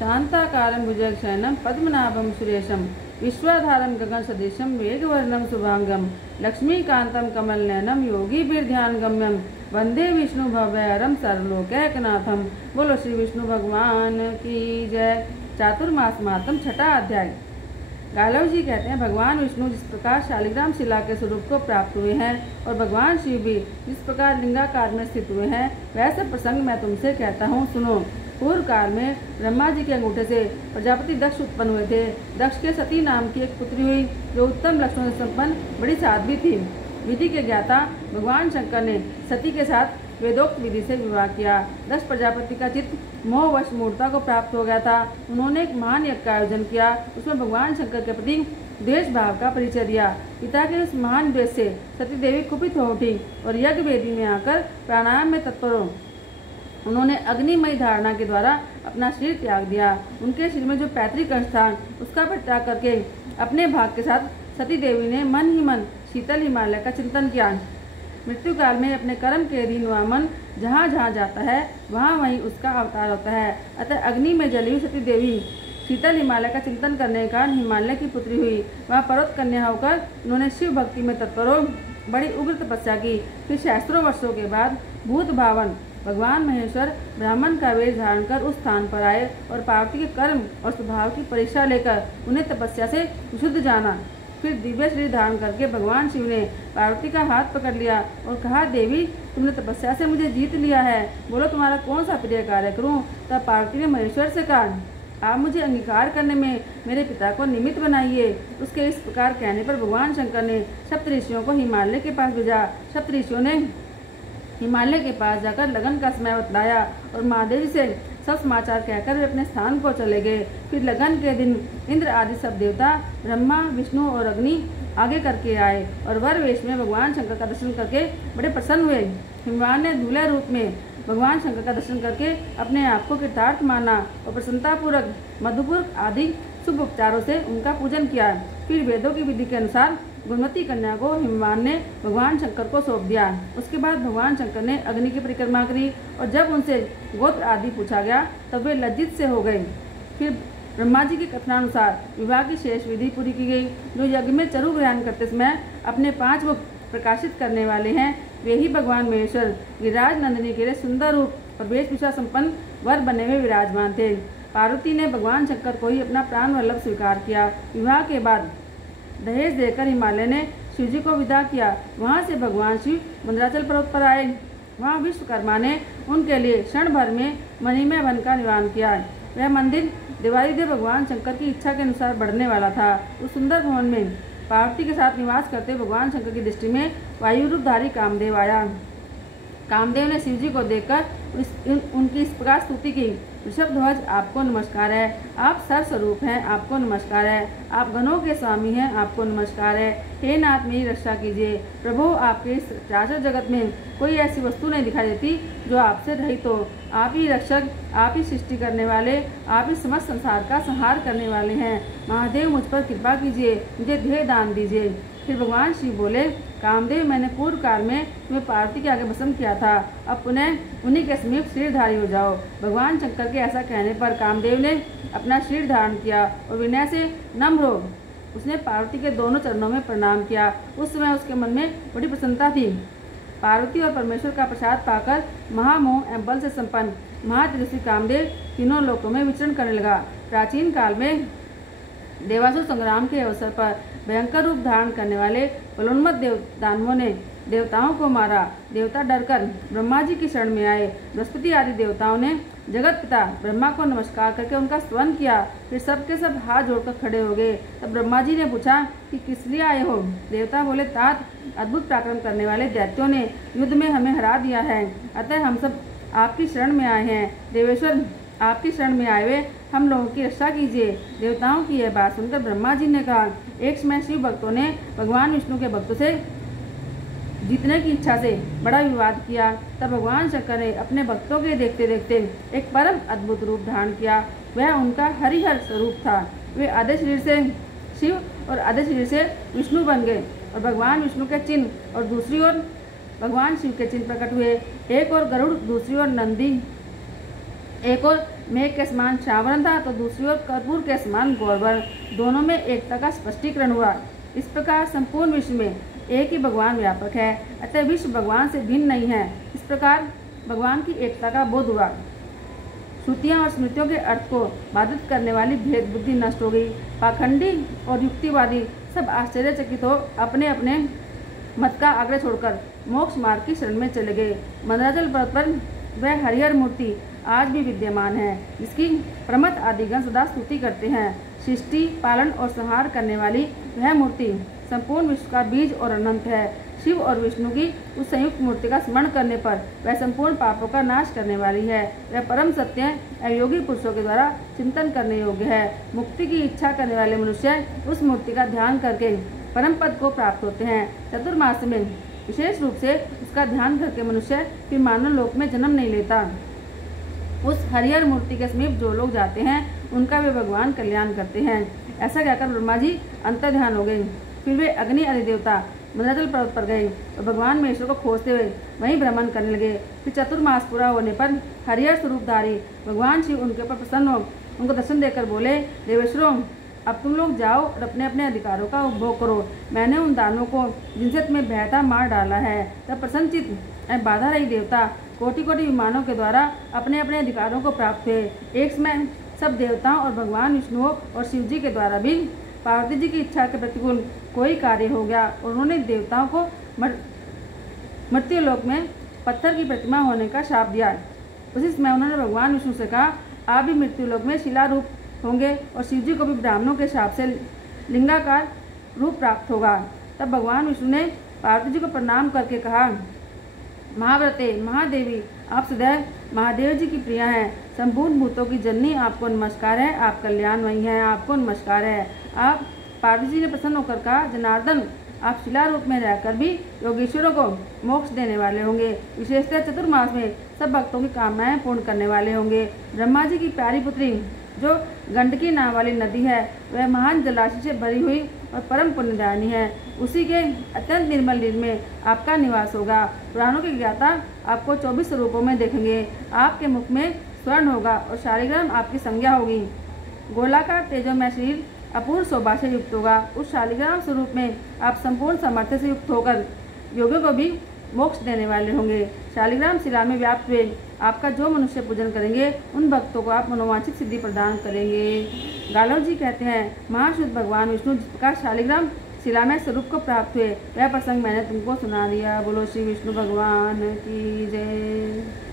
शांताकारं भुजगशयनं पद्मनाभं सुरेशं विश्वाधारं गगनसदृशं वेगवर्णं शुभांगं लक्ष्मीकान्तं कमलनयनं योगीभिर्ध्यानगम्यं वंदे विष्णु भव्यहरं सर्वलोकैकनाथं। बोलो श्री विष्णु भगवान की जय। चातुर्मास मातम छठा अध्याय। गालव जी कहते हैं, भगवान विष्णु जिस प्रकार शालिग्राम शिला के स्वरूप को प्राप्त हुए हैं और भगवान शिव भी जिस प्रकार लिंगाकार में स्थित हुए हैं, वैसे प्रसंग मैं तुमसे कहता हूँ, सुनो। पूर्व काल में ब्रह्मा जी के अंगूठे से प्रजापति दक्ष उत्पन्न हुए थे। दक्ष के सती नाम की एक पुत्री हुई, जो उत्तम लक्षणों से संपन्न बड़ी साध्वी थी। विधि के ज्ञाता भगवान शंकर ने सती के साथ वेदोक्त विधि से विवाह किया। दक्ष प्रजापति का चित्त मोहवश मूर्ता को प्राप्त हो गया था। उन्होंने एक महान यज्ञ का आयोजन किया। उसमें भगवान शंकर के प्रति द्वेष भाव का परिचय दिया। पिता के उस महान द्वेष से सती देवी कुपित हो उठी और यज्ञ वेदी में आकर प्राणायाम में तत्पर हो उन्होंने अग्निमय धारणा के द्वारा अपना शरीर त्याग दिया। उनके शरीर में जो पैतृक अंश था, उसका परित्याग करके अपने भाग के साथ सती देवी ने मन ही मन शीतल हिमालय का चिंतन किया। मृत्यु काल में अपने कर्म के अधीन हुआ मन जहाँ जहाँ जाता है, वहाँ वहीं उसका अवतार होता है। अतः अग्नि में जली हुई सती देवी शीतल हिमालय का चिंतन करने के कारण हिमालय की पुत्री हुई। वहाँ पर्वत कन्या होकर उन्होंने शिव भक्ति में तत्पर हो बड़ी उग्र तपस्या की। फिर सहस्त्रों वर्षों के बाद भूत भावन भगवान महेश्वर ब्राह्मण का वेश धारण कर उस स्थान पर आए और पार्वती के कर्म और स्वभाव की परीक्षा लेकर उन्हें तपस्या से विशुद्ध जाना। फिर दिव्य शरीर धारण करके भगवान शिव ने पार्वती का हाथ पकड़ लिया और कहा, देवी तुमने तपस्या से मुझे जीत लिया है, बोलो तुम्हारा कौन सा प्रिय कार्य करूं। तब पार्वती ने महेश्वर से कहा, आप मुझे अंगीकार करने में मेरे पिता को निमित्त बनाइए। उसके इस प्रकार कहने पर भगवान शंकर ने सप्तऋषियों को हिमालय के पास भेजा। सप्तऋषियों ने हिमालय के पास जाकर लगन का समय बतलाया और महादेव से सब समाचार कहकर वे अपने स्थान को चले गए। फिर लगन के दिन इंद्र आदि सब देवता ब्रह्मा विष्णु और अग्नि आगे करके आए और वर वेश में भगवान शंकर का दर्शन करके बड़े प्रसन्न हुए। हिमवान ने दूल्हे रूप में भगवान शंकर का दर्शन करके अपने आप को कृतार्थ माना और प्रसन्नतापूर्वक मधुपूर्वक आदि शुभ उपचारों से उनका पूजन किया। फिर वेदों की विधि के अनुसार गुणवती कन्या को हिमवान ने भगवान शंकर को सौंप दिया। उसके बाद भगवान शंकर ने अग्नि की परिक्रमा करी और जब उनसे गोत्र आदि पूछा गया तब वे लज्जित से हो गए। फिर ब्रह्मा जी के कथनानुसार विवाह की शेष विधि पूरी की गई। जो यज्ञ में चरु ग्रहण करते समय अपने 5 मुख प्रकाशित करने वाले हैं, वे ही भगवान महेश्वर गिरिराज नंदिनी के लिए सुंदर रूप और वेशभूषा संपन्न वर बने हुए विराजमान थे। पार्वती ने भगवान शंकर को ही अपना प्राण वल्लभ स्वीकार किया। विवाह के बाद दहेज देकर हिमालय ने शिवजी को विदा किया। वहाँ से भगवान शिव मंदराचल पर्वत पर आए। वहाँ विश्वकर्मा ने उनके लिए क्षण भर में मणिमय वन का निर्माण किया। वह मंदिर देवादिदेव भगवान शंकर की इच्छा के अनुसार बढ़ने वाला था। उस सुंदर भवन में पार्वती के साथ निवास करते भगवान शंकर की दृष्टि में वायु रूपधारी कामदेव आया। कामदेव ने शिवजी को देखकर उनकी इस प्रकार स्तुति की, ऋषभध्वज आपको नमस्कार है, आप सर्वस्वरूप हैं, आपको नमस्कार है, आप गणों के स्वामी हैं, आपको नमस्कार है। हे नाथ मेरी रक्षा कीजिए। प्रभु आपके इस चराचर जगत में कोई ऐसी वस्तु नहीं दिखाई देती जो आपसे रहित हो। आप ही रक्षक, आप ही सृष्टि करने वाले, आप ही समस्त संसार का संहार करने वाले हैं। महादेव मुझ पर कृपा कीजिए, मुझे ध्येय दान दीजिए। फिर भगवान शिव बोले, कामदेव मैंने पूर्व काल में तुम्हें पार्वती के आगे भस्म किया था, अब पुनः उन्हीं के समीप शरीरधारी हो जाओ। भगवान शंकर के ऐसा कहने पर कामदेव ने अपना शरीर धारण किया और विनय से नम्र हो उसने पार्वती के दोनों चरणों में प्रणाम किया। उस समय उसके मन में बड़ी प्रसन्नता थी। पार्वती और परमेश्वर का प्रसाद पाकर महामोह एवं बल से संपन्न महातेजस्वी कामदेव तीनों लोकों में विचरण करने लगा। प्राचीन काल में देवासुर संग्राम के अवसर पर भयंकर रूप धारण करने वाले बलोन्मत्त दानवों ने देवताओं को मारा। देवता डरकर ब्रह्मा जी की शरण में आए। बृहस्पति आदि देवताओं ने जगत पिता ब्रह्मा को नमस्कार करके उनका स्तवन किया। फिर सबके सब हाथ जोड़कर खड़े हो गए। तब ब्रह्मा जी ने पूछा कि किस लिए आए हो। देवता बोले, तात अद्भुत पराक्रम करने वाले दैत्यों ने युद्ध में हमें हरा दिया है, अतः हम सब आपकी शरण में आए हैं। देवेश्वर आपकी शरण में आए हुए हम लोगों की रक्षा कीजिए। देवताओं की यह बात सुनकर ब्रह्मा जी ने कहा, एक समय शिव भक्तों ने भगवान विष्णु के भक्तों से जीतने की इच्छा से बड़ा विवाद किया। तब भगवान शंकर ने अपने भक्तों के देखते देखते एक परम अद्भुत रूप धारण किया। वह उनका हरिहर स्वरूप था। वे आधे शरीर से शिव और आधे शरीर से विष्णु बन गए और भगवान विष्णु के चिन्ह और दूसरी ओर भगवान शिव के चिन्ह प्रकट हुए। एक और गरुड़, दूसरी ओर नंदी, एक और मेघ के समान श्यामवर्ण था तो दूसरी ओर कर्पूर के समान गौरवर्ण। दोनों में एकता का स्पष्टीकरण हुआ। इस प्रकार संपूर्ण विश्व में एक ही भगवान व्यापक है, अतः विश्व भगवान से भिन्न नहीं है। इस प्रकार भगवान की एकता का बोध हुआ। श्रुतियाँ और स्मृतियों के अर्थ को बाधित करने वाली भेद बुद्धि नष्ट हो गई। पाखंडी और युक्तिवादी सब आश्चर्यचकित हो अपने अपने मत का आग्रह छोड़कर मोक्ष मार्ग की शरण में चले गए। मंदराचल पर्वत पर वह हरिहर मूर्ति आज भी विद्यमान है, जिसकी प्रमथ आदिगण सदा स्तुति करते हैं। सृष्टि, पालन और संहार करने वाली वह मूर्ति संपूर्ण विश्व का बीज और अनंत है। शिव और विष्णु की उस संयुक्त मूर्ति का स्मरण करने पर वह संपूर्ण पापों का नाश करने वाली है। वह परम सत्य एवं योगी पुरुषों के द्वारा चिंतन करने योग्य है। मुक्ति की इच्छा करने वाले मनुष्य उस मूर्ति का ध्यान करके परम पद को प्राप्त होते हैं। चतुर्मास में विशेष रूप से उसका ध्यान करके मनुष्य फिर मानव लोक में जन्म नहीं लेता। उस हरिहर मूर्ति के समीप जो लोग जाते हैं उनका वे भगवान कल्याण करते हैं। ऐसा कहकर ब्रह्मा जी अंतर ध्यान हो गए। फिर वे अग्नि अधिदेवता मंदराचल पर्वत पर गए और भगवान महेश्वर को खोजते हुए वहीं भ्रमण करने लगे। फिर चतुर्मास पूरा होने पर हरिहर स्वरूपधारी भगवान शिव उनके ऊपर प्रसन्न हो उनको दर्शन देकर बोले, देवेश्वरों, अब तुम लोग जाओ और अपने अपने अधिकारों का उपभोग करो। मैंने उन दानों को जिनसे तुम्हें बहता मार डाला है। तब प्रसन्नचित बाधा रही देवता कोटि कोटि विमानों के द्वारा अपने अपने अधिकारों को प्राप्त हुए। एक समय सब देवताओं और भगवान विष्णु और शिव जी के द्वारा भी पार्वती जी की इच्छा के प्रतिकूल कोई कार्य हो गया और उन्होंने देवताओं को मृत्युलोक में पत्थर की प्रतिमा होने का शाप दिया। उसी समय उन्होंने भगवान विष्णु से कहा, आप भी मृत्युलोक में शिला रूप होंगे और शिव जी को भी ब्राह्मणों के शाप से लिंगाकार रूप प्राप्त होगा। तब भगवान विष्णु ने पार्वती जी को प्रणाम करके कहा, महाव्रते, महादेवी, आप सदैव महादेव जी की प्रिया हैं। संपूर्ण भूतों की जननी, आपको नमस्कार है। आप कल्याणमयी हैं, आपको नमस्कार है। आप पार्वती जी ने प्रसन्न होकर कहा, जनार्दन, आप शिला रूप में रहकर भी योगेश्वरों को मोक्ष देने वाले होंगे। विशेषतः चतुर्मास में सब भक्तों की कामनाएं पूर्ण करने वाले होंगे। ब्रह्मा जी की प्यारी पुत्री जो गंडकी नाम वाली नदी है, वह महान जलाशय से भरी हुई और परम पुण्यदायिनी है। उसी के अत्यंत निर्मल नीर में आपका निवास होगा। पुराणों के ज्ञाता आपको 24 रूपों में देखेंगे। आपके मुख में स्वर्ण होगा और शालिग्राम आपकी संज्ञा होगी। गोलाकार तेजोमय शरीर अपूर्व शोभा से युक्त होगा। उस शालिग्राम स्वरूप में आप संपूर्ण सामर्थ्य से युक्त होकर योगियों को भी मोक्ष देने वाले होंगे। शालिग्राम शिला में व्याप्त हुए आपका जो मनुष्य पूजन करेंगे उन भक्तों को आप मनोवांछित सिद्धि प्रदान करेंगे। गालव जी कहते हैं, महाशुद्ध भगवान विष्णु जिस प्रकार शालिग्राम शिला में स्वरूप को प्राप्त हुए, वह प्रसंग मैंने तुमको सुना दिया। बोलो श्री विष्णु भगवान की जय।